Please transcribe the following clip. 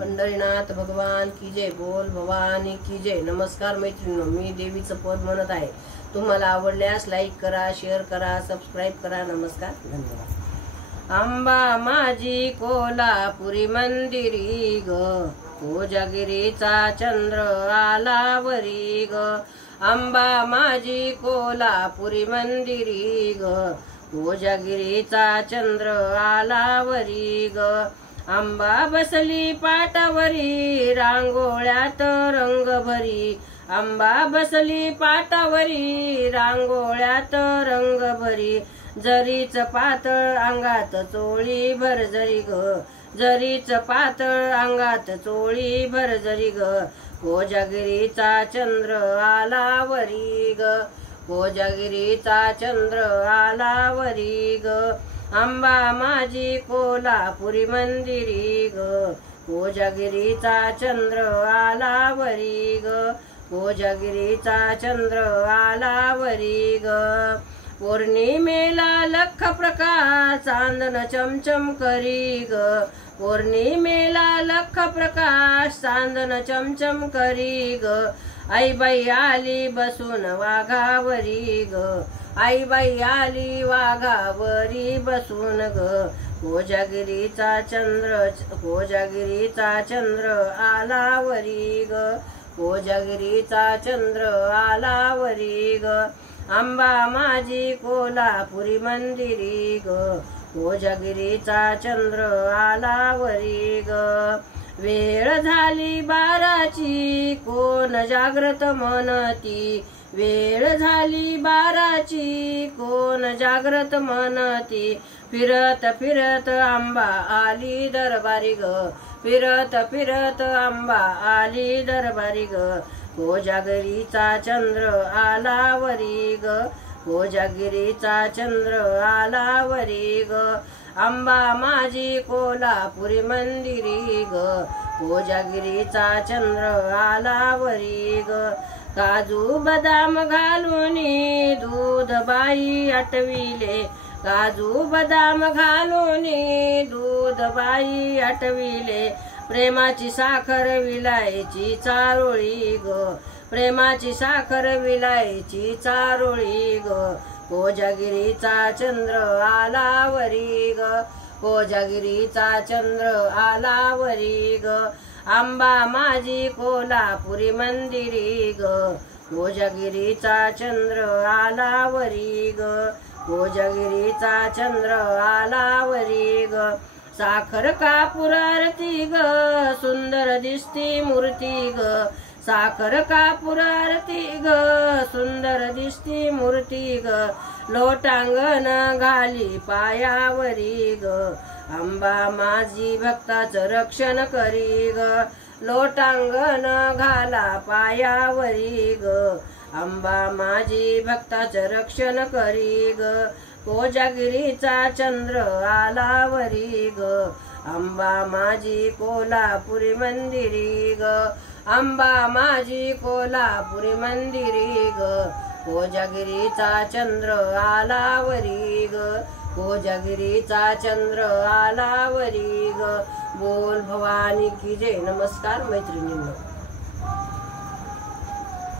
पंढरीनाथ भगवान की जय, बोल भवानी की जय। नमस्कार मैत्रिणींनो, मी देवीचं पद म्हणत आहे। तुम्हाला आवडल्यास लाईक करा, शेअर करा, सबस्क्राईब करा। नमस्कार, धन्यवाद। अंबा माझी कोल्हापुरी मंदिरी ग, कोजागिरीचा चंद्र आला वरी ग। अंबा माझी कोल्हापुरी मंदिरी ग, कोजागिरीचा चंद्र आला वरी ग। अंबा बसली पाटावरी, रांगोळ्यात रंग भरी। अंबा बसली पाटावरी, रांगोळ्यात रंग भरी। जरीच पातळ अंगात चोळी भरजरी ग, जरीच पातळ अंगात चोळी भरजरी ग। कोजागिरीचा चंद्र आला वरी ग, कोजागिरीचा चंद्र आला वरी ग। अंबा माझी कोल्हापुरी मंदिरी ग, कोजागिरीचा चंद्र आला वरी ग, कोजागिरीचा चंद्र आला वरी ग। पौर्णिमेला लख प्रकाश चांदन चमचम करी ग, पौर्णिमेला लख प्रकाश चांदन चमचम करी ग। आईबाई आली बसून वाघावरी ग, आईबाई आली वाघावरी बसून ग। कोजागिरीचा चंद्र, कोजागिरीचा चंद्र आला वरी ग, कोजागिरीचा चंद्र आला वरी ग। अंबा माझी कोल्हापुरी मंदिरी ग, कोजागिरीचा चंद्र आला वरी ग। वेळ झाली बाराची, कोण जागृत म्हणती। वेळ झाली बाराची, कोण जागृत म्हणती। फिरत फिरत अंबा आली दरबारी ग, फिरत फिरत अंबा आली दरबारी ग। कोजागिरीचा चंद्र आला वरी ग, कोजागिरीचा चंद्र आला वरी ग। अंबा माझी कोल्हापुरी मंदिरी ग, कोजागिरीचा चंद्र आला वरी ग। काजू बदाम घालून दूध बाई आटविले, काजू बदाम घालून दूध बाई आटविले। प्रेमाची साखर विलायची चारोळी ग, प्रेमाची साखर विलायची चारोळी ग। कोजागिरीचा चंद्र आला वरी ग, कोजागिरीचा चंद्र आला वरी ग। अंबा माझी कोल्हापुरी मंदिरी ग, कोजागिरीचा चंद्र आला वरी ग, कोजागिरीचा चंद्र आला वरी ग। साखर कापूर आरती ग, सुंदर दिसती मूर्ती ग, साखर कापूर आरती ग, सुंदर दिसती मूर्ती ग। लोटांगण घाली पायावरी ग, अंबा माझी भक्ताचं रक्षण करी ग। लोटांगण घाला पायावरी ग, अंबा माझी भक्ताचं रक्षण करी ग। कोजागिरीचा चंद्र आला वरी ग, अंबा माझी कोल्हापुरी मंदिरी ग, अंबा माझी कोल्हापुरी मंदिरी ग। कोजागिरीचा चंद्र आला वरी ग, कोजागिरीचा चंद्र आला वरी ग। बोल भवानी की जय। नमस्कार मैत्रिणींनो।